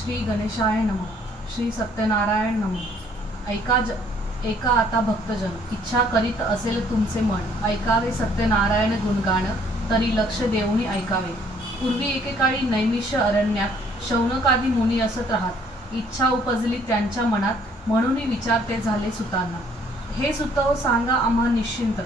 श्री गणेशाय नमः. श्री सत्यनारायण नमः. ऐका आता भक्तजन, इच्छा करीत असेल तुमचे मन, ऐकावे सत्यनारायण गुणगान, तरी लक्ष देऊनी ऐकावे. पूर्वी एकेकाळी नैमिष्य अरण्यात शौनकादी मुनी असत राहत. इच्छा उपजली त्यांच्या मनात, म्हणून विचार ते झाले सुतांना. हे सुतव सांगा आम्हा निश्चिंत,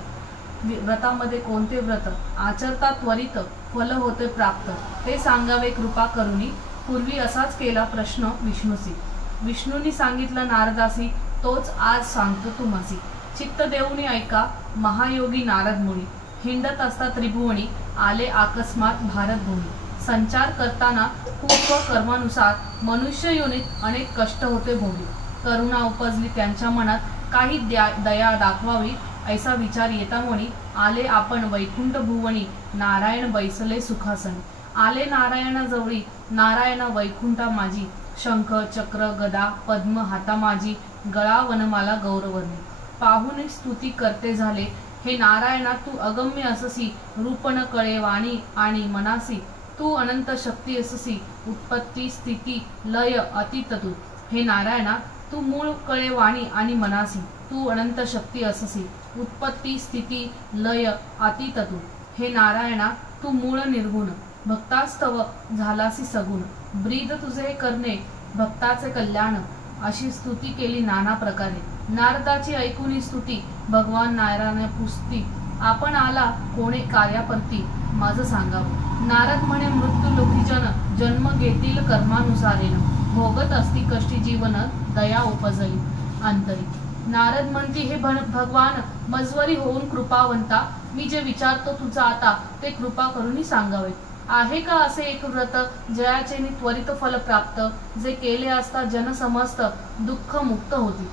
व्रतामध्ये कोणते व्रत आचरता त्वरित फल होते प्राप्त, ते सांगावे कृपा करुनी. पूर्वी असाच केला प्रश्न विष्णूसी. विष्णूंनी सांगितलं नारदासी, तोच आज सांगतो तुम्हासी. चित्त देऊनी ऐका महायोगी नारद मुनी, हिंडत असता त्रिभुवनी, आले अकस्मात भारतभूमी. संचार करताना पूर्व कर्मानुसार मनुष्य योनीत अनेक कष्ट होते भोगी. करुणा उपजली त्यांच्या मनात, काही दया दाखवावी ऐसा विचार येता म्हणी. आले आपण वैकुंठ भुवनी, नारायण बैसले सुखासनी. आले नारायणाजवळी, नारायण वैकुंठा माझी. शंख चक्र गदा पद्म हाता माझी, गळा वनमाला गौरवर्णी. पाहुनी स्तुती करते झाले, हे नारायणा तू अगम्य अससी. रूप न कळे वाणी आणि मनासी, तू अनंत शक्ती अससी. उत्पत्ती स्थिती लय अतीत तू. हे नारायणा तू मूळ कळे वाणी आणि मनासी, तू अनंत शक्ती अससी. उत्पत्ती स्थिती लय अतीत तू. हे नारायणा तू मूळ निर्गुण, भक्तास्तव झालासी सगुण. ब्रीद तुझे करणे भक्ताचे कल्याण, अशी स्तुती केली नाना प्रकारे. नारदाची ऐकूनी स्तुती, भगवान नारायण पुस्ती. आपण आला कोणे कार्यापरती, माझं सांगावं. नारद म्हणे मृत्यू लोकीजन, जन्म घेतील कर्मानुसारेन. भोगत असती कष्टी जीवन, दया उपजली अंतरी. नारद म्हणती, हे भगवान मजवरी होऊन कृपावंता, मी जे विचारतो तुझा आता, ते कृपा करूनी सांगावे. आहे का असे एक व्रत, जयाचे त्वरित फल प्राप्त, जे केले असता जन समस्त दुःख मुक्त होती.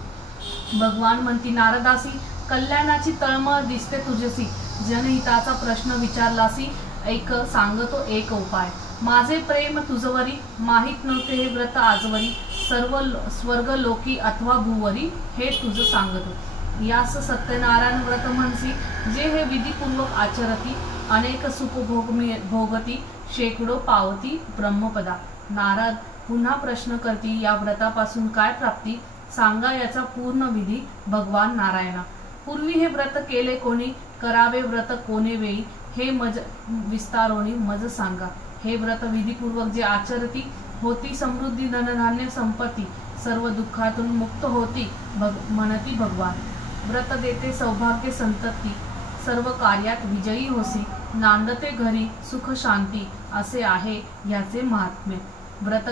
भगवान म्हणती नारदासी, कल्याणाची तळमळ दिसते तुझसी. जनहिताचा प्रश्न विचारलासी, ऐक सांगतो एक उपाय. माझे प्रेम तुझवरी, माहीत नव्हते हे व्रत आजवरी. सर्व स्वर्ग लोकी अथवा भूवरी, हे तुझ सांगतो. यास सत्यनारायण व्रत म्हणसी, जे हे विधीपूर्वक आचरती. अनेक सुख भोगती, शेकडो पावती ब्रह्मपदा. नारद पुन्हा प्रश्न करती, या व्रतापासून काय प्राप्ती, सांगा याचा पूर्ण विधी. भगवान नारायणा, पूर्वी हे व्रत केले कोणी, करावे व्रत कोणे वेळी, हे मज विस्तारोनी मज सांगा. हे व्रत विधीपूर्वक जे आचरती, होती समृद्धी धनधान्य संपत्ती. सर्व दुःखातून मुक्त होती म्हणती भगवान. व्रत देते सौभाग्य संतती, सर्व कार्यात विजयी होसी. नांदते घरी सुख शांती, असे आहे ह्याचे महात्म्य. व्रत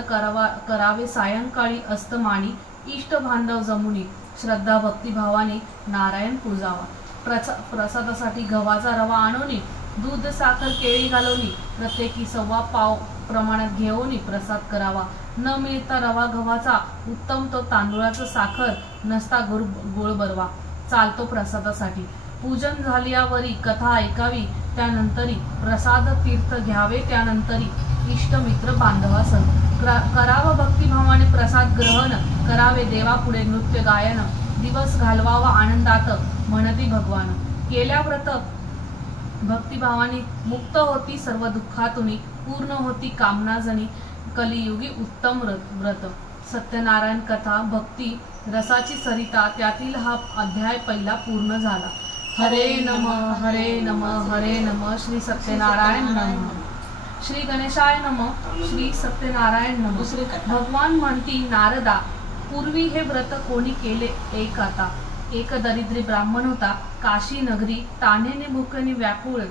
करावे सायंकाळी अस्तमानी, इष्ट बांधव जमुनी. श्रद्धा भक्ती भावाने नारायण पूजावा. प्रसादासाठी गव्हाचा रवा आणोनी, दूध साखर केळी घालवणी. प्रत्येकी 1.25 पाव प्रमाणात घेऊन प्रसाद करावा. न मिळता रवा गव्हाचा, उत्तम तो तांदूळाचा. साखर नसता गुळ बरवा, चालतो प्रसादासाठी. पूजन झाल्यावरी कथा ऐकावी, त्यानंतरी प्रसाद तीर्थ घ्यावे. त्यानंतरी इष्ट मित्र बांधवासह करावं भक्तिभावाने प्रसाद ग्रहण. करावे देवापुढे नृत्य गायन, दिवस घालवावा आनंदात म्हणती भगवान. केल्या व्रत भक्तिभावाने मुक्त होती सर्व दुःखातून, पूर्ण होती कामना जणी. कलियुगी उत्तम व्रत. सत्यनारायण कथा भक्ती रसाची सरिता, त्यातील हा अध्याय पहिला पूर्ण झाला. हरे नम हरे नम हरे नम. श्री सत्यनारायण नम. श्री गणेशाय नम. श्री सत्यनारायण नम. भगवान म्हणती नारदा, पूर्वी हे व्रत कोणी केले एक आता. एक दरिद्री ब्राह्मण होता, काशी नगरी. तान्हेने भुकेने व्याकुळ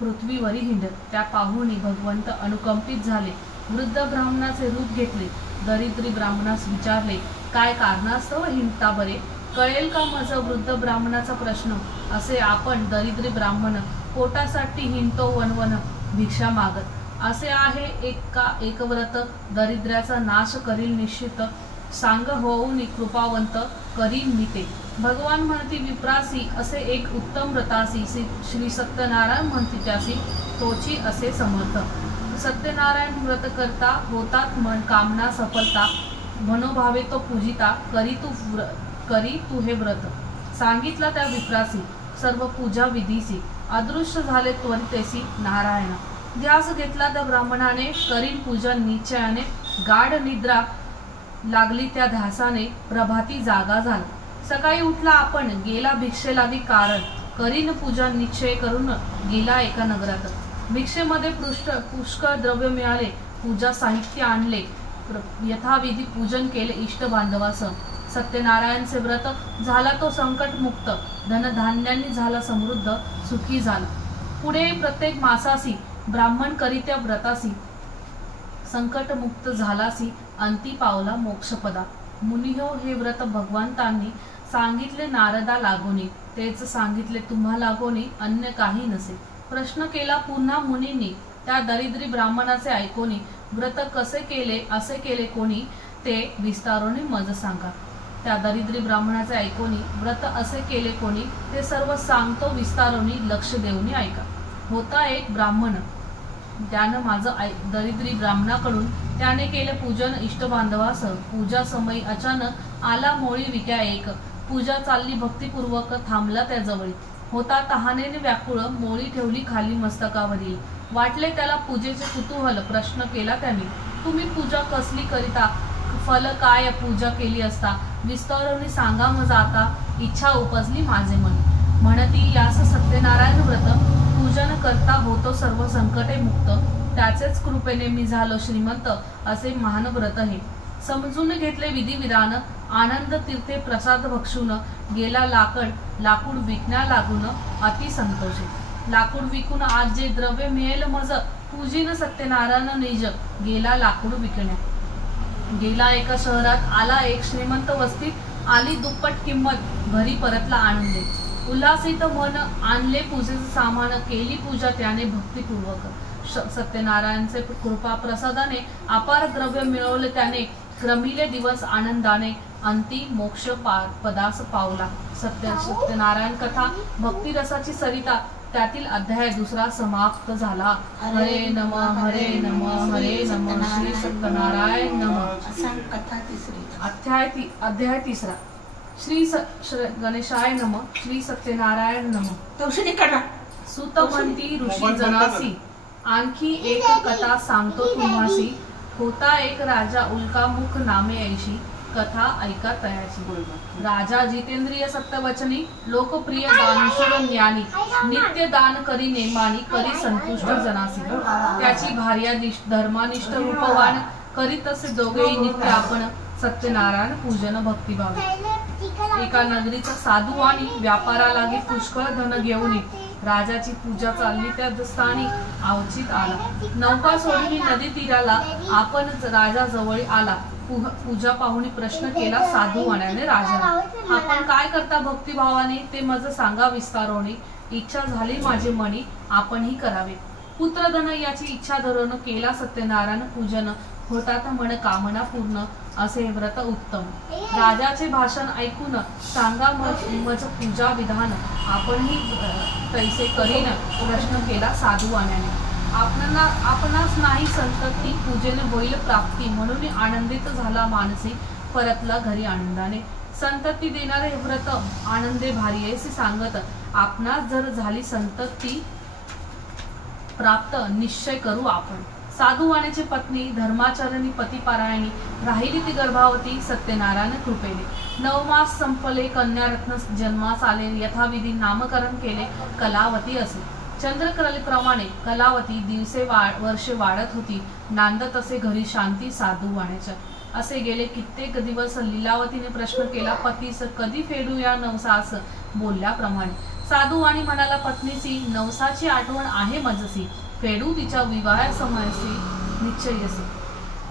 पृथ्वीवरी हिंडत. त्या पाहुनी भगवंत अनुकंपित झाले. वृद्ध ब्राह्मणाचे रूप घेतले. दरिद्री ब्राह्मणास विचारले, काय कारणास्तव हिंडता बरे, कळेल का माझा वृद्ध ब्राह्मणाचा प्रश्न. असे आपण दरिद्री ब्राह्मण, पोटासाठी हिंडतो वनवन भिक्षा मागत. असे आहे एक व्रत, दरिद्र्याचा नाश करील निश्चित. सांग होऊन कृपावंत करीन मी ते. भगवान म्हणती विप्रासी, असे एक उत्तम व्रतासी. श्री सत्यनारायण म्हणती त्यासी, तोची असे समर्थ. सत्यनारायण व्रत करता, होतात मन कामना सफलता. मनोभावे तो पूजिता, करी तू हे व्रत. सांगितला त्या विप्रासी, सर्व पूजा विधीसी. अदृश्य झाले त्वरितेसी नारायण. ध्यास घेतला त्या ब्राह्मणाने, करीन पूजन निश्चयाने. गाढ निद्रा लागली त्या ध्यासाने प्रभाती जागा झाला. सकाळी उठला आपण गेला भिक्षेलादी कारण करीन पूजा निश्चय करून गेला एका नगरात. भिक्षेमध्ये पुष्कळ द्रव्य मिळाले. पूजा साहित्य आणले. यथाविधी पूजन केले इष्ट बांधवास. सत्यनारायणचे व्रत झाला तो संकटमुक्त. धनधान्यांनी झाला समृद्ध सुखी झाला. पुढे प्रत्येक मासासी ब्राह्मण करीत्या व्रतासी संकटमुक्त झालासी अंती पावला मोक्षपदा. मुनिहो हे व्रत भगवंतांनी सांगितले नारदा लागोनी. तेच सांगितले तुम्हा लागोनी अन्य काही नसे. प्रश्न केला पुन्हा मुनींनी त्या दरिद्री ब्राह्मणाचे ऐकोनी. व्रत कसे केले असे केले कोणी ते विस्तारोनी मज सांगा. त्या दरिद्री ब्राह्मणाचे ऐकोनी व्रत असे केले कोणी ते सर्व सांगतो विस्तारोनी लक्ष देऊनी ऐका. होता एक ब्राह्मण त्यानं माझं दरिद्री ब्राह्मणाकडून त्याने केले पूजन इष्ट बांधवास. पूजा समयी अचानक आला मोळी विक्या एक. पूजा चालली भक्तिपूर्वक थांबला त्याजवळी. होता तहानेने व्याकुळ मोळी ठेवली खाली मस्तकावरील. वाटले त्याला पूजेचे कुतूहल. प्रश्न केला त्याने तुम्ही पूजा कसली करिता फल काय पूजा केली असता विस्तारोनी सांगा मज आता इच्छा उपजली माझे मन. म्हणती यास सत्यनारायण व्रत पूजन करता होतो सर्व संकटे मुक्त. त्याचेच कृपेने मी झालो श्रीमंत असे महान व्रत हे. समजून घेतले विधी विधान आनंद तीर्थे प्रसाद भक्षून गेला लाकूड विकण्या लागून अति संतोषे. लाकूड विकून आज जे द्रव्य मिळेल मज पूजीन सत्यनारायण निज गेला लाकूड विकण्या. गेला एका शहरात आला एक श्रीमंत वस्तीत आली दुप्पट किंमत घरी परतला आनंदे. उल्हासित मन आणले पूजेचे सामान केली पूजा त्याने भक्तिपूर्वक. सत्यनारायणचे कृपा प्रसादाने अपार द्रव्य मिळवले त्याने. क्रमिले दिवस आनंदाने अंती मोक्ष पदास पावला. सत्यनारायण कथा भक्ती रसाची सरिता त्यातील अध्याय दुसरा समाप्त झाला. हरे नम हरे नम हरे नम श्री सत्यनारायण नम. अध्याय तिसरा श्री गणेशाय नम श्री सत्यनारायण नम. सुत म्हणती ऋषी जनासी आणखी एक कथा सांगतो तुम्हासी. होता एक राजा उल्कामुख नामे ऐशी कथा ऐका तयाची. राजा जितेंद्रिय सत्यवचनी लोकप्रिय दानशूर ज्ञानी नित्य दान करी नेमानी करी संतुष्ट जनासी. त्याची भार्या धर्मानिष्ठ रूपवान करीत असे दोघेही नित्य आपण सत्यनारायण पूजन भक्तिभावे. एका नगरीचा साधू आणि व्यापारा लागे पुष्कळ धन घेऊन राजाची पूजा चालली त्या स्थानी अवचित आला. नौका सोडून नदी तीराला आपण राजा जवळ आला. पूजा पाहुणी प्रश्न केला साधूवाण्याने राजाला. आपण काय करता भक्तिभावाने ते मज सांगा विस्तारोने. इच्छा झाली माझे मनी आपणही करावे. पुत्रधन याची इच्छा धरून केला सत्यनारायण पूजन. होतात म्हण कामना पूर्ण असे व्रत उत्तम. राजाचे भाषण ऐकून सांगा मज पूजा विधान आपणही तैसे करीन प्रश्न केला साधूवाण्याने. आपणास नाही संतती पूजेने होईल प्राप्ती म्हणून आनंदित झाला मानसी परतला घरी आनंदाने. संतती देणारे व्रत आनंदे भारी असे सांगत आपणास जर झाली संतती प्राप्त निश्चय करू आपण. साधूवाण्याची पत्नी धर्माचरणी पतिपारायणी राहिली ती गर्भावती सत्यनारायण कृपेने. 9 मास संपले कन्यारत्न जन्मास आले. यथाविधी नामकरण केले कलावती असे. चंद्रकलेप्रमाणे कलावती दिवसे वर्षे वाढत होती. नांदत असे घरी शांती साधूवाण्याच्या. असे गेले कित्येक दिवस. लीलावतीने प्रश्न केला पतीस कधी फेडू या नवसास. बोलल्याप्रमाणे साधूवाणी म्हणाला पत्नीसी नवसाची आठवण आहे मजसी. फेडू तिच्या विवाह समयसी निश्चयसी.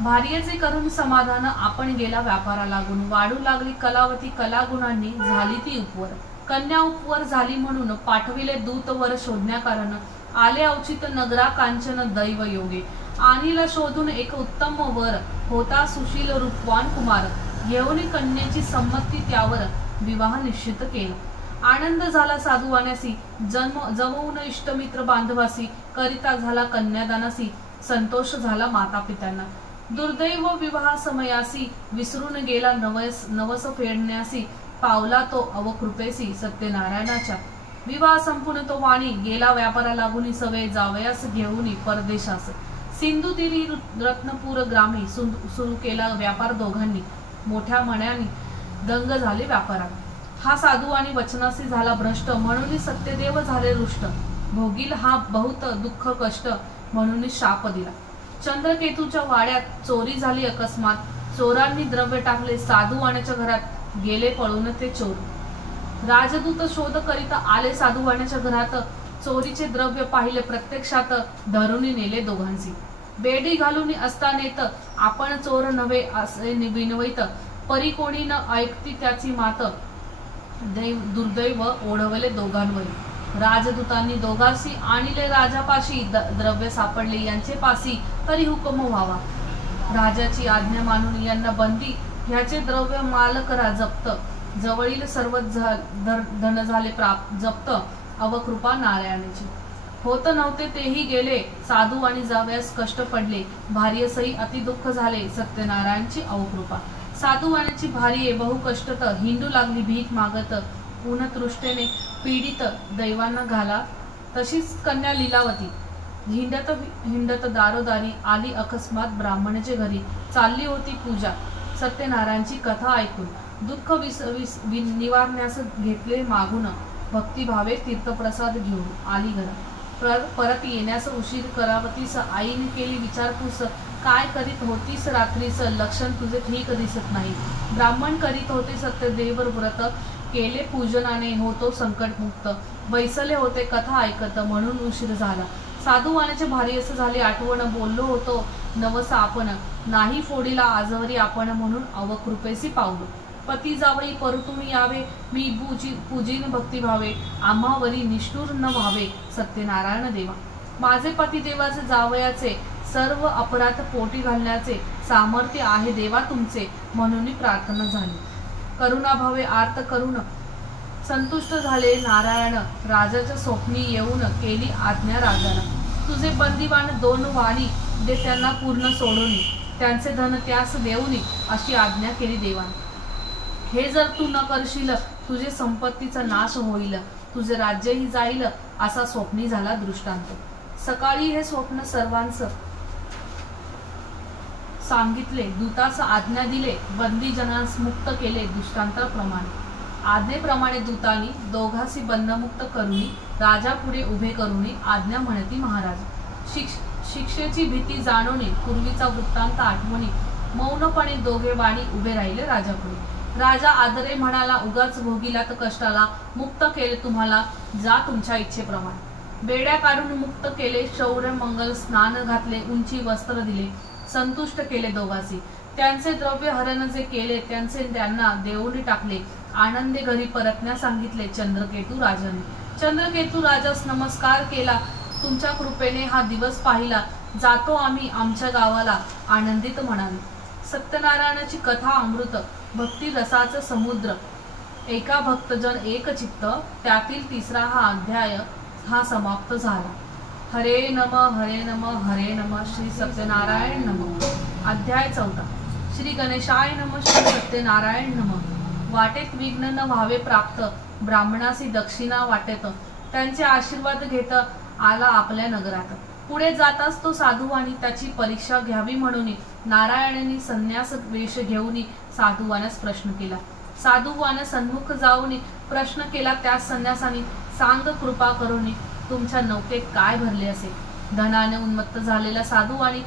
भार्येचे करून समाधान आपण गेला व्यापारा लागून. वाढू लागली कलावती कलागुणांनी झाली ती उपवर. कन्या उपवर झाली म्हणून पाठविले दूत वर शोधण्या कारण. आले अवचित नगरा कांचन दैव योगे. आणीला शोधून एक उत्तम वर. होता सुशील रूपवान कुमार. घेऊन कन्याची संमती त्यावर विवाह निश्चित केला. आनंद झाला साधूवाण्यासी जमवून इष्टमित्र बांधवासी. करिता झाला कन्यादानासी संतोष झाला माता पित्यांना. दुर्दैव विवाह समयासी विसरून गेला नवस फेडण्यासी. पावला तो अवकृपेसी सत्यनारायणाच्या. विवाह संपूर्ण तो वाणी गेला व्यापारा लागून सवे जावयास घेऊन परदेशास. सिंधू तीरी रत्नपूर ग्रामी सुरू केला व्यापार दोघांनी. मोठ्या मनाने दंग झाले व्यापारात. हा साधू आणि वचनासी झाला भ्रष्ट, म्हणून सत्यदेव झाले रुष्ट. भोगील हा बहुत दुःख कष्ट, म्हणून शाप दिला. चंद्रकेतूच्या वाड्यात चोरी झाली अकस्मात. चोरांनी द्रव्य टाकले साधूवाण्याच्या घरात, गेले पळून ते चोर. राजदूत शोध करीत आले साधूवाण्याच्या घरात. चोरीचे द्रव्य पाहिले प्रत्यक्षात, धरून नेले दोघांसी. बेडी घालून असता नेत, आपण चोर नव्हे असे विनवित. परी कोणी न ऐकती त्याची मात, दुर्दैव ओढवले दोघांवरी. राजदूतांनी दोघांसी आणले राजापाशी. द्रव्य सापडले यांचे पासी, तरी हुकम व्हावा. राजाची आज्ञा मानून यांना बंदी, ह्याचे द्रव्य माल करा जप्त. जवळील सर्व धन झाले जप्त, अवकृपा नारायणाची. होत नव्हते तेही गेले, साधू आणि जावयास कष्ट पडले. भार्यसही अति दुःख झाले, सत्यनारायणची अवकृपा. साधूवाण्याची भार्ये बहु कष्टत, हिंडू लागली भीक मागत. ऊन तृष्टेने पीडित दैवांना घाला, तशीच कन्या लीलावती. हिंडत हिंडत दारोदारी आली अकस्मात ब्राह्मणाच्या घरी. चालली होती पूजा, सत्यनारायणची कथा ऐकून. दुःख निवारण्यास घेतले मागून. भक्तिभावे तीर्थप्रसाद घेऊन आली घरा. परत येण्यास उशीर करावतीस. आईने केली विचारपूस, काय करीत होतीस रात्रीस, लक्षण तुझे ठीक दिसत नाही. ब्राह्मण करीत होते सत्यदेव व्रत, केले पूजनाने होतो संकटमुक्त. बैसले होते कथा ऐकत, म्हणून उशीर झाला. साधूवाण्याचे भार्यस झाले आठवण, बोललो होतो नवस आपण. नाही फोडीला आजवरी आपण, म्हणून अवकृपेसी पावलो. पती जावई परतून यावे, मी पूजीन भक्तिभावे. आम्हावरी निष्ठुर न व्हावे, सत्यनारायण देवा. माझे पती देवाचे जावयाचे, सर्व अपराध पोटी घालण्याचे सामर्थ्य आहे देवा तुमचे, म्हणून प्रार्थना झाली. करुणाभावे आर्त करून संतुष्ट झाले नारायण. राजाच्या स्वप्नी येऊन केली आज्ञा राजाला. तुझे बंदीवान दोन वाणी दे त्यांना पूर्ण सोडून, त्यांचे धन त्यास देऊनी, अशी आज्ञा केली देवाने. हे जर तू न करशील, तुझे संपत्तीचा नाश होईल, तुझे राज्यही जाईल, असा स्वप्नी झाला दृष्टांत. सकाळी हे स्वप्न सर्वांस सांगितले. दूतास आज्ञा दिले, बंदी जनांस मुक्त केले दृष्टांताप्रमाणे. आज्ञेप्रमाणे दूतांनी दोघांसी बंधमुक्त करुनी राजा पुढे उभे करुनी आज्ञा म्हणती महाराज. शिक्षेची भीती जाणवणे, पूर्वीचा वृत्तांत आठवणी. मौनपणे दोघे वाणी उभे राहिले राजापुढे. राजा आदरे म्हणाला, उगाच भोगीलात कष्टाला, मुक्त केले तुम्हाला, जा तुमच्या इच्छेप्रमाणे. बेड्या काढून मुक्त केले, शौर्य मंगल स्नान घातले, उंची वस्त्र दिले, संतुष्ट केले दोघांसी. त्यांचे द्रव्य हरण जे केले, त्यांचे त्यांना देऊन टाकले. आनंदे घरी परतण्यास सांगितले चंद्रकेतू राजाने. चंद्रकेतू राजास नमस्कार केला, तुमच्या कृपेने हा दिवस पाहिला, जातो आम्ही आमच्या गावाला, आनंदित म्हणाले. सत्यनारायणाची कथा अमृत, भक्ती रसाचं समुद्र. एका भक्तजन एक चित्त, त्यातील तिसरा हा अध्याय हा समाप्त झाला. हरे नम हरे नम हरे नम. श्री सत्यनारायण नम. अध्याय 4. श्री गणेशाय नम. श्री सत्यनारायण नम. वाटेत विघ्न न व्हावे प्राप्त, ब्राह्मणासी दक्षिणा वाटेत, त्यांचे आशीर्वाद घेत आला आपल्या नगरात. पुढे जाताच तो साधू आणि त्याची परीक्षा घ्यावी म्हणून नारायणाने संन्यास वेश घेऊन साधुवानास प्रश्न केला. साधुवान सन्मुख जाऊन प्रश्न केला त्यास संन्यासाने, सांग कृपा करून तुमच्या नौकेत काय भरले असे. धनाने उन्मत्त झालेला साधू आणि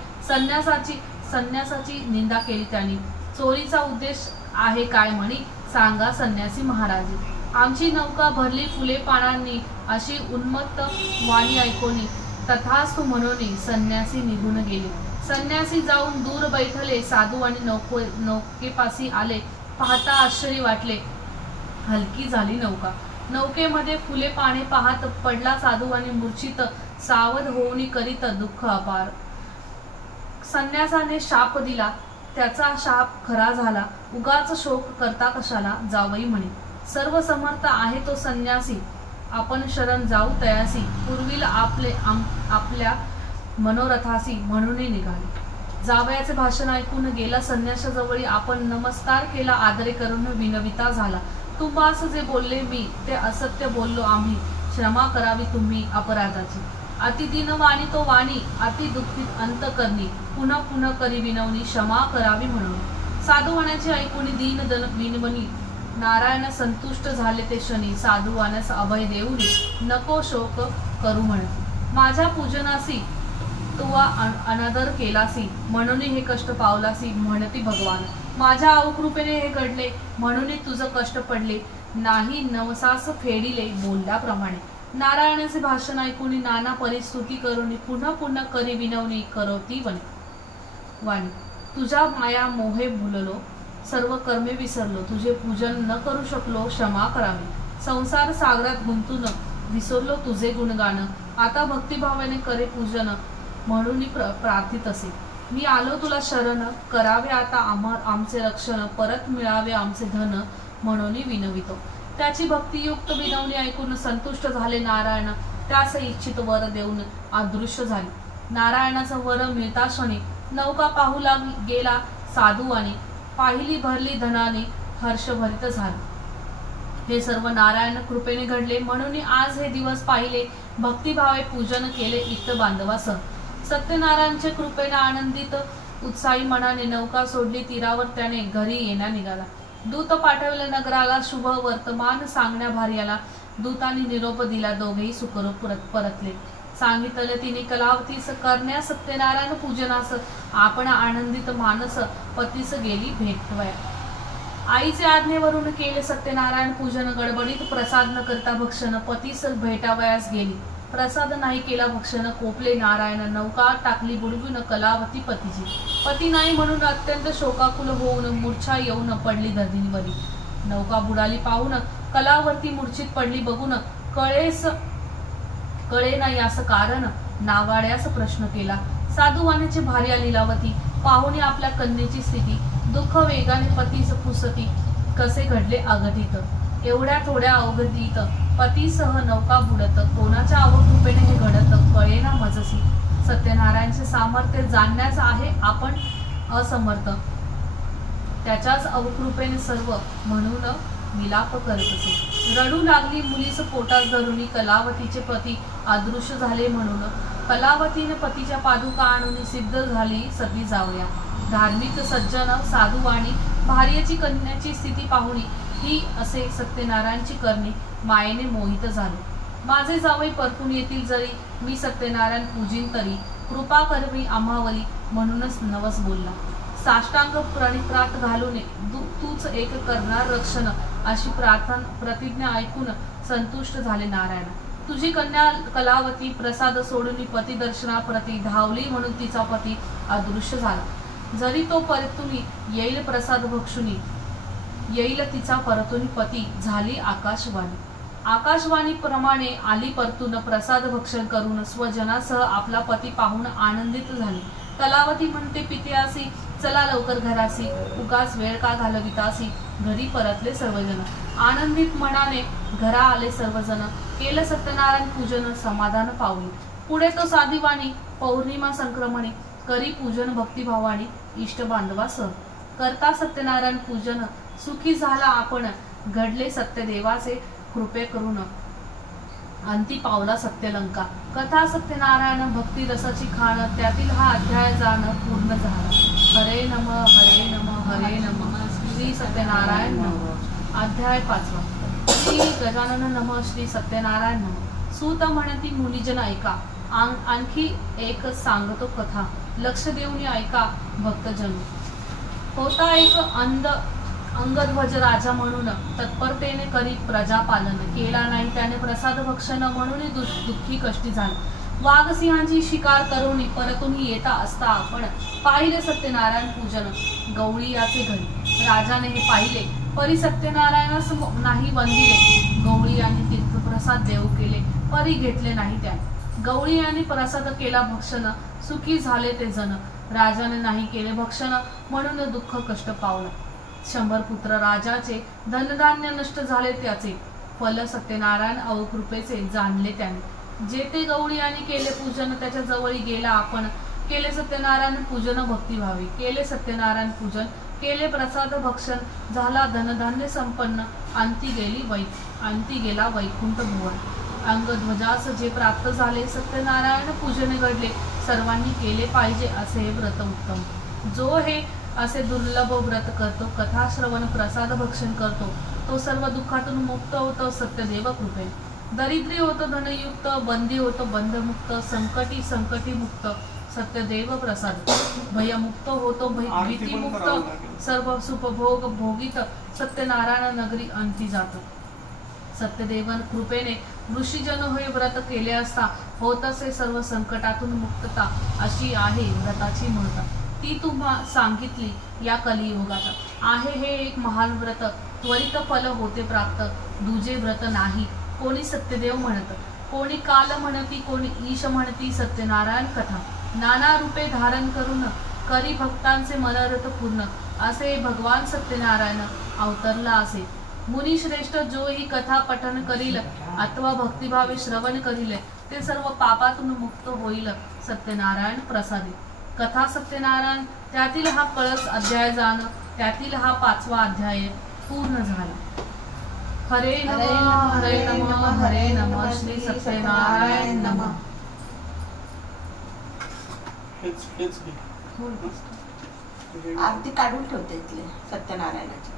संन्यासाची निंदा केली त्यांनी. चोरीचा उद्देश आहे काय म्हणी, सांगा संन्यासी महाराज. आमची नौका भरली फुले पानांनी, अशी उन्मत्त वाणी ऐकोनी. तथास्तु म्हणून संन्यासी निघून गेले. संन्यासी जाऊन दूर बैठले. साधू आणि नौकेपासी आले. पाहता आश्चर्य वाटले, हलकी झाली नौका. नौकेमध्ये फुले पाने पाहत पडला साधू आणि मूर्छित. सावध होऊन करीत दुःख अपार. संन्यासाने शाप दिला, त्याचा शाप खरा झाला. उगाच शोक करता कशाला, जावई म्हणे. सर्व समर्थ आहे तो संन्यासी, आपण शरण जाऊ तयासी. पूर्वीला आपल्या मनोरथासी, म्हणून निघाले. जावयाचे भाषण ऐकून गेला संन्यासाजवळी. आपण नमस्कार केला, आदरे करून विनविता झाला. तुम्हास जे बोलले मी, ते असत्य बोललो आम्ही, क्षमा करावी तुम्ही अपराधाची. अति दीन वाणी तो वाणी, अति दुःखित अंत करणी, पुन्हा पुन्हा करी विनवणी, क्षमा करावी म्हणून. साधुवाण्याचे ऐकून दीन दन विनवणी नारायण संतुष्ट झाले ते शनी. साधुवाण्यास अभय देऊनी नको शोक करू म्हणती. माझ्या पूजनासी तुवा अनादर केलासी म्हणून हे कष्ट पावलासी म्हणती भगवान. माझ्या अवकृपेने हे घडले म्हणून तुझं कष्ट पडले नाही नवसास फेडिले बोलल्याप्रमाणे. नारायणाचे भाषण ऐकून नाना परिस्तुती करून पुन्हा पुन्हा करी विनवणी करवती वाणी. तुझ्या माया मोहे भुललो सर्व कर्मे विसरलो. तुझे पूजन न करू शकलो क्षमा करावी. संसार सागरात गुंतून विसरलो तुझे गुणगान. आता भक्तिभावाने करे पूजन म्हणून प्रार्थित असे. मी आलो तुला शरण करावे आता आमचे रक्षण. परत मिळावे आमचे धन म्हणून विनवितो. त्याची भक्तियुक्त विनवणी ऐकून संतुष्ट झाले नारायण. त्यास इच्छित वर देऊन अदृश्य झाले. नारायणाचा वर मिळता क्षणी नौका पाहू गेला साधुवानी. पाहिली भरली धनाने हर्षभरित झाले. हे सर्व नारायण कृपेने घडले म्हणून आज हे दिवस पाहिले. भक्तिभावे पूजन केले इष्ट बांधवासह. सत्यनारायणच्या कृपेने आनंदित उत्साही मनाने नौका सोडली तीरावर. त्याने घरी येण्या निघाला. दूत पाठवले नगराला शुभ वर्तमान सांगण्या भार्याला. दूतांनी निरोप दिला दोघेही सुखरूप परतले. सांगितले तिने कलावतीस करण्या सत्यनारायण पूजनास. आपण आनंदित मानस पतीस गेली भेटवया. आईचे आज्ञेवरून केले सत्यनारायण पूजन. गडबडीत प्रसाद न करता भक्षण पतीस भेटावयास गेली. प्रसाद नाही केला भक्षण कोपले नारायण. नौका टाकली बुडवून कलावती पतीची. पती नाही म्हणून अत्यंत शोकाकुल होऊन मूर्छा येऊन पडली धरणीवरी. नौका बुडाली पाहून कलावती मूर्छित पडली बघून कळे नाही असं कारण. नावाड्यास प्रश्न केला साधुवाण्याची भार्या लीलावती. पाहुणे आपल्या कन्येची स्थिती दुःख वेगाने पतीस पुसती. कसे घडले अगतित एवढ्या थोड्या अवगतीत पतीसह नौका बुडत. कोणाच्या अवकृपेने हे घडत कळेना मजसी. सत्यनारायणचे सामर्थ्य जाणण्यास आहे आपण असमर्थ. त्याच्याच अवकृपेने सर्व म्हणून विलाप करत असे. रडू लागली मुलीस पोटात धरुनी. कलावतीचे पती अदृश्य झाले म्हणून. कलावतीने पतीच्या पादुका आणून सिद्ध झाली सती जावया. धार्मिक सज्जन साधुवाणी भार्येची कन्याची स्थिती पाहुणी ही असे सत्यनारायणची करणी मायेने मोहित झाले. माझे जावई परतून येतील जरी मी सत्यनारायण पूजिन तरी. कृपा करवी आम्हावरी म्हणूनच नवस बोलला. साष्टांग प्रणिप्रात घालून तूच एक करणार रक्षण अशी प्रतिज्ञा ऐकून संतुष्ट झाले नारायण. तुझी कन्या कलावती प्रसाद सोडून पती दर्शनाप्रती धावली म्हणून तिचा पती अदृश्य झाला. जरी तो परतून येईल प्रसाद भक्षुनी येईल तिचा परतून पती झाली आकाशवाणी. आकाशवाणी प्रमाणे आली परतून प्रसाद भक्षण करून स्वजनासह आपला पती पाहून आनंदित झाली. कलावती म्हणते पित्यासी चला लवकर घरासी. उगाच वेळ का घालवितासी. घरी परतले सर्वजण. आनंदित मनाने घरा आले सर्वजण. केलं सत्यनारायण पूजन समाधान पावली. पुढे तो साधीवाणी पौर्णिमा संक्रमणी करी पूजन भक्तिभावानी इष्ट बांधवासह. करता सत्यनारायण पूजन सुखी झाला आपण. घडले सत्यदेवाचे कृपे करून अंती पावला सत्यलंका. कथा सत्यनारायण भक्ती रसाची खाण. त्यातील हा अध्याय जाणं पूर्ण झाला. हरे नम हरे नम हरे नम श्री सत्यनारायण नम. अध्याय 5. श्री गजानन नम श्री सत्यनारायण नम. सूत म्हणती मुनिजन ऐका. आणखी एक सांगतो कथा. लक्ष देऊन ऐका भक्तजन. होता एक अंगध्वज राजा म्हणून तत्परतेने करी प्रजापालन. केला नाही त्याने प्रसाद भक्षण म्हणून दुःखी कष्टी झाला. वाघ सिंहांची शिकार करून परतून येता असता आपण पाहिले सत्यनारायण पूजन गवळी याचे घरी. राजाने हे पाहिले परी सत्यनारायणास नाही वंदिले. गवळी आणि तीर्थप्रसाद देऊ केले परी घेतले नाही त्याने. गवळी आणि प्रसाद केला भक्षण सुखी झाले ते जन. राजाने नाही केले भक्षण म्हणून दुःख कष्ट पावला. 100 पुत्र राजाचे धनधान्य नष्ट झाले त्याचे. फल सत्यनारायण अवकृपेचे जाणले त्याने. जेथे गवळी आणि केले पूजन त्याच्या जवळी गेला आपण. केले सत्यनारायण पूजन भक्तिभावी. केले सत्यनारायण पूजन केले प्रसाद भक्षण. झाला धनधान्य संपन्न. अंती गेला वैकुंठ भुवन. अंगध्वजास जे प्राप्त झाले सत्यनारायण पूजन घडले. सर्वांनी केले पाहिजे असे हे व्रत उत्तम. जो हे असे दुर्लभ व्रत करतो, कथा श्रवण प्रसाद भक्षण करतो, तो सर्व दुःखातून मुक्त होतो सत्यदेव कृपे। दरिद्री होतो धनयुक्त, बंदी होतो बंधमुक्त, संकटी मुक्त सत्यदेव प्रसाद। भयमुक्त होतो भीतीमुक्त, सर्व सुपभोग भोगित सत्यनारायण नगरी अंती जातो। सत्यदेवन कृपेने ऋषीजन हे व्रत केले असता होत असे सर्व संकटातून मुक्तता, अशी आहे व्रताची महत्ता। ती तुम्हा सांगितली या कलियुगात आहे हे एक महान व्रत, त्वरित फल होते प्राप्त, दुजे व्रत नाही कोणी सत्यदेव म्हणत। कोणी काल म्हणती, कोणी ईश म्हणती, सत्यनारायण कथा नाना रूपे धारण करून करी भक्तांचे मनोरथ पूर्ण, असे भगवान सत्यनारायण अवतरला असे। मुनी श्रेष्ठ जो ही कथा पठन करील अथवा भक्तिभावे श्रवण करील, ते सर्व पापातून मुक्त होईल सत्यनारायण प्रसादी। कथा सत्यनारायण त्यातील हा कळस अध्याय जाण, त्यातील हा 5वा अध्याय पूर्ण झाला। हरे नमः हरे नमः हरे नमः, श्री सत्यनारायण नमः। आरती काढून ठेवते इथले सत्यनारायणाची।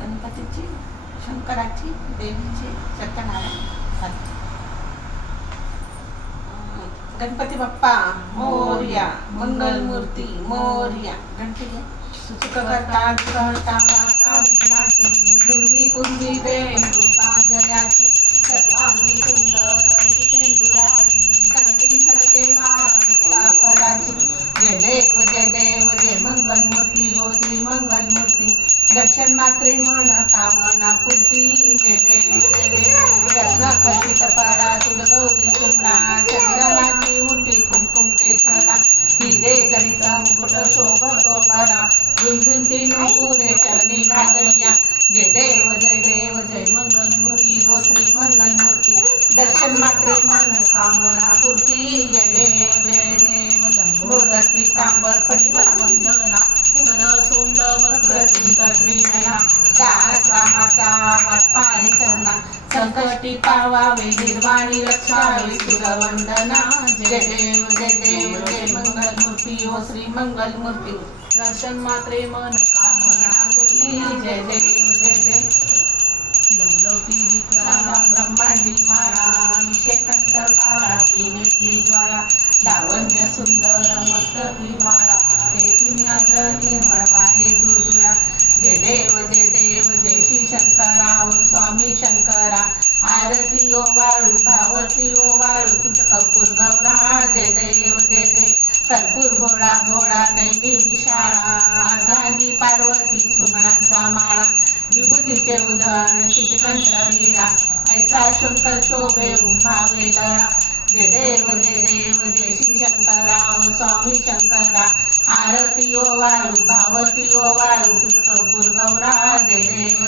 गणपतीची, शंकराची, देवीची, सत्यनारायण। गणपती बाप्पा मोरया, मंगलमूर्ती मोरया। गणपती सुखकर्ता सुखहर्ता वार्ता विघ्नाची, दुर्वी पूर्वी वेणुरूपा जयाची, सर्वांगी सुंदर सिंधुराची, कंठी सरते माता पराची। जय देव जय देव जय मंगलमूर्ती गो श्री मंगलमूर्ती, दर्शन मात्रे मन कामना पूर्ती। जय देव जय देव रत्न खचित परा तुल गौरी कुमरा, चंदनाची मुठी कुमकुम केशरा, हिरे जडित मुकुट शोभतो बरा, झुंझुंती नुपुरे चरणी घागरिया। जय देव जय मंगलमूर्ती गो श्री मंगलमूर्ती, दर्शन मात्रे मन कामना पूर्ती। जय देव लंबोदर पीतांबर फणीवर वंदना, कर सोंड वक्र त्रिनयना, दास रामाचा वाटपारी करना, संकटी पावावे निर्वाणी रक्षावे सुरवंदना। जय देव जय मंगलमूर्ती ओ श्री मंगलमूर्ती, दर्शन मात्रे मन कामना पूर्ती। जय देव लवलवती विक्राला ब्रह्मांडी माळा, विषयकंठ पाराती नेत्री ज्वाळा, लावण्य सुंदर मस्तकी माळा, हे दुनियाचं निर्मळ वाहे दुर्जुळा। जय देव जय श्री शंकरा ओ स्वामी शंकरा, आरती ओ वाळू भावती ओ वाळू तुझ कर्पूर गौरा। जय देव कर्पूर भोळा भोळा नैनी विशाळा, आजादी पार्वती सुमनांचा माळा, विभूतीचे उदर शिशकंठ लीला, ऐसा शंकर शोभे उभावे लळा। जय देव जय श्री शंकरा ओ स्वामी शंकरा, आरती ओ वाळू भावती ओ वाळू तुझ कर्पूर गौरा। जय देव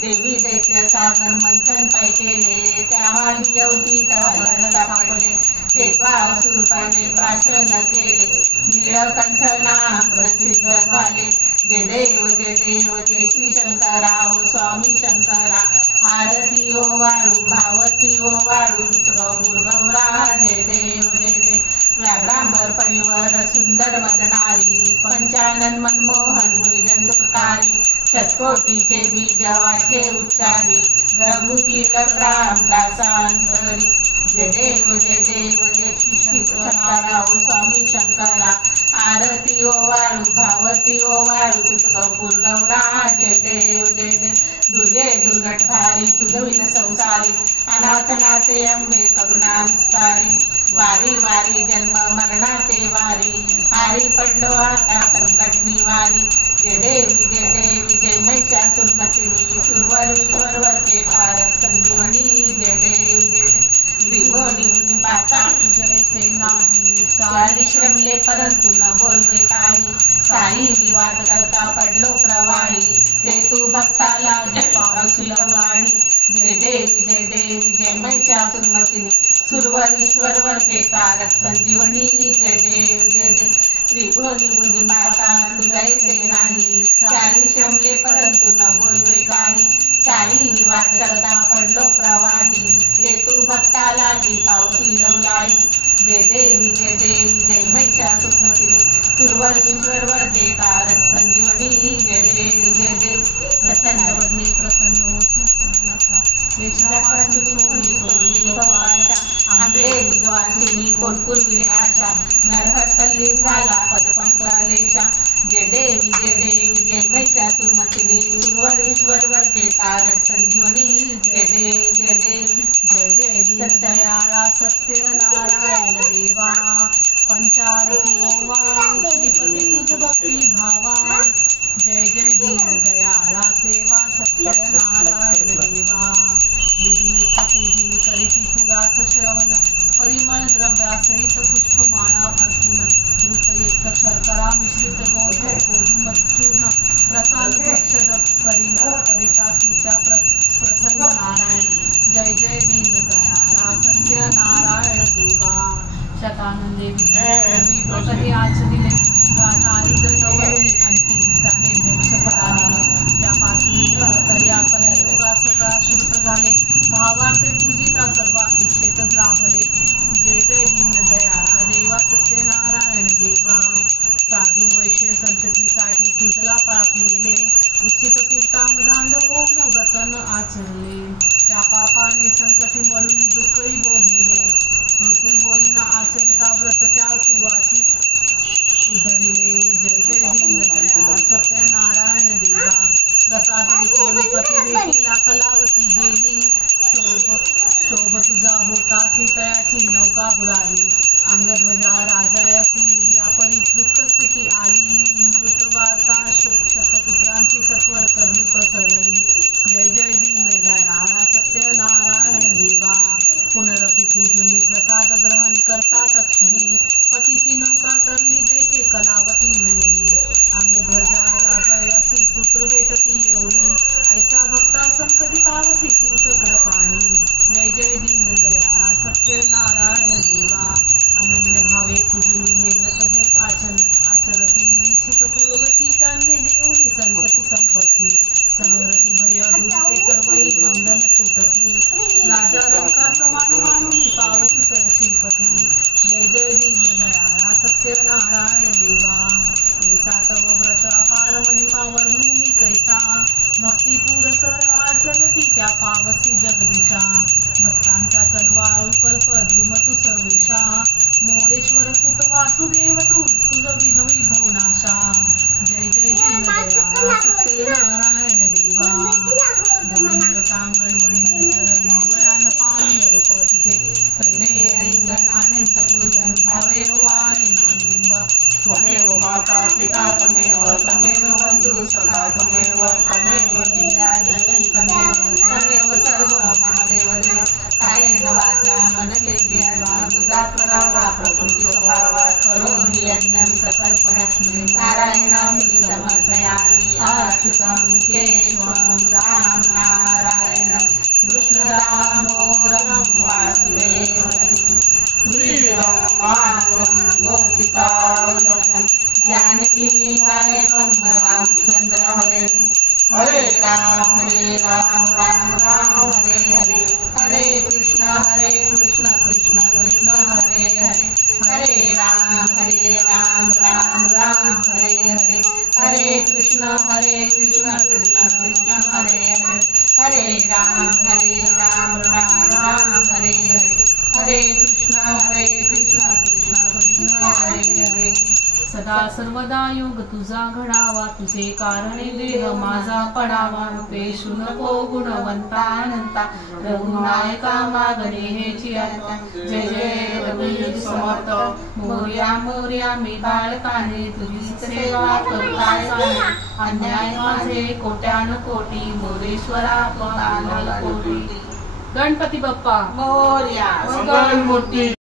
देवी दैत्य सागर मंथन पै केले, त्यावाली अवधीत हरण सापडले, तेव्हा सुरपाने प्राशन केले, नीळकंठ नाम प्रसिद्ध झाले। जय देव जय श्री शंकरा ओ स्वामी शंकरा, आरती ओ वाळू भावती ओ वाळू तुझ कर्पूर गौरा। जय देव व्याघ्रांबर परिवर सुंदर वदनारी, पंचानन मनमोहन मुनिजन सुखकारी, शतकोटीचे बीज वाचे उच्चारी, रघुकील रामदासांतरी। जय देव जय श्री शंकरा ओ स्वामी शंकरा, आरती ओ वाळू भावती ओ वाळू तुझ कर्पूर गौरा। जय देव दुर्गे दुर्गट भारी तुझविन संसारी, अनाथनाथे अंबे करुणा विस्तारी। वारी वारी जन्म मरणाचे वारी हारी पडलो आता संकट निवारी जय देवी जय महिषासुरमर्दिनी सुरवर वरते तारक संजीवनी जय देवी त्रिभुवनी मुनी पाता जय से नाही सारी श्रमले परंतु न बोलवे काही साई विवाद करता पडलो प्रवाही ते तू भक्ताला जपावशिलवाणी जय देवी जय महिषासुरमर्दिनी सुरवर वरते तारक संजीवनी जय देवी त्रिभुवनी मुनी माता तुझे नाही सारी श्रमले परंतु न बोलवे काही साई विवाद करता पडलो प्रवाही ते तू भक्ताला पावसी लवलाई जय देवी जय महिषासुरमर्दिनी सुरवर वरते तारक संजीवनी जय देवी प्रसन्न प्रसन्न होती वेशापासून सोडली भवाचा आंबे दुधवासिनी कोणकुरविले आशा नरहट्टल्ली झाला पदपंकलेशा जय देवी जय महिषासुरमर्दिनी सुरवर वरते तारक संजीवनी जय देवी जय दीनदयाळा सत्यनारायण देवा पंचारती ओवाळू श्रीपती तुझ भक्ती भावा जय दीनदयाळा सेवा सत्यनारायण देवा विधियुक्त पूजिनी करीती पुरास श्रवण परिमळ द्रव्यासहित पुष्पमाळा अर्पुन घृतयुक्त शर्करा मिश्रित गोधूमचूर्ण प्रसाद भक्षद करिता तुझ्या प्रसन्न नारायण जय दीनदयाळा सत्यनारायण देवा शतानंदे विप्रकटे आचरिले दारिद्र्य गौरवी अंतिम त्याने मोक्षपदाने त्यापासून तया कलियुगा सका श्रुत झाले भावार्थे पूजिता सर्व इच्छित लाभले जय दीनदयाळा देवा सत्यनारायण देवा साधू वैश्य संततीसाठी तुझला पाठविले इच्छित पुरता मधांध होऊन व्रतन आचरले त्या पापाने संकटी मळून दुःखही भोगिले स्मृती होईना आचरिता व्रत त्या तुवाची उधरिले जय दीनदयाळा सत्यनारायण देवा प्रसाद विसरून पतिभेटीला कलावती गेली शोभ तुझा होता सीतयाची नौका बुडाली अंगध्वजा राजायसी या परिदुःख स्थिती आली मृतवार्ता शतपुत्रांची सत्वर करणी पसरली जय दीनदयाळा सत्यनारायण देवा पुनरपि पूजनी प्रसाद ग्रहण करता तत्क्षणी पतीची नौका तरली देखे कलावती नयनी अंगध्वजा राजायसी पुत्र भेटती एवढी ऐसा भक्ता संकटी पावसी तू चक्रपाणी जय दीनदयाळा सत्यनारायण देवा अनन्य भावे पूजनी हे व्रत जे आचरती इच्छित पूर्वती त्यांनी देऊनी संतती संपत्ती संहरती भय दुरिते सर्वही बंधन तुटती राजा रंका समान मानुनी पावती श्रीपती जय दीनदयाळा सत्यनारायण देवा सातव व्रत अपार महिमा वर्णुनी कैसा भक्ती पुरसर आचरती त्या पावसी जगदीशा भक्तांचा कनवाळू कल्प द्रुम तू सर्वेशा मोरेश्वर सुत वासुदेव तू तुझ विनवी भवनाशा जय दीनदयाळा सत्यनारायण देवा गोविंद सांगण वंद चरण वयान पान रूप तुझे पहिले रिंगण आनंद पूजन भावे वाणी त्वमेव माता पिता त्वमेव बंधु सखा त्वमेव विद्याधर त्वमेव सर्व महादेव देव कायेन वाचा मनसेन्द्रियार्वा बुद्धात्मना प्रकृती स्वभावात् करोमि यज्ञं सकल्पनास्मै नारायणामि समर्पयामि अच्युतं केशवं राम नारायणं कृष्णदामोदरं वासुदेवं श्रीराम गोपिकावल्लभं जानकी नायकं रामचन्द्र हरे राम राम राम हरे हरे कृष्ण कृष्ण कृष्ण हरे हरे राम राम राम हरे हरे कृष्ण कृष्ण कृष्ण हरे राम राम हरे कृष्ण कृष्ण कृष्ण हरे हरे सदा सर्वदा योग तुझा घडावा, तुझे कारणे देह माझा पडावा. रूपेशु नको गुणवंतानंता, रघुनायका मागणे हेची आता. जय जय रघुवीर समर्थ. मोरया मोरया मी बाळकाने, तुझी सेवा करता चाले. अन्याय माझे कोट्यान कोटी, मोरेश्वरा कोटी. गणपती बाप्पा मोरया. मंगल मूर्ती.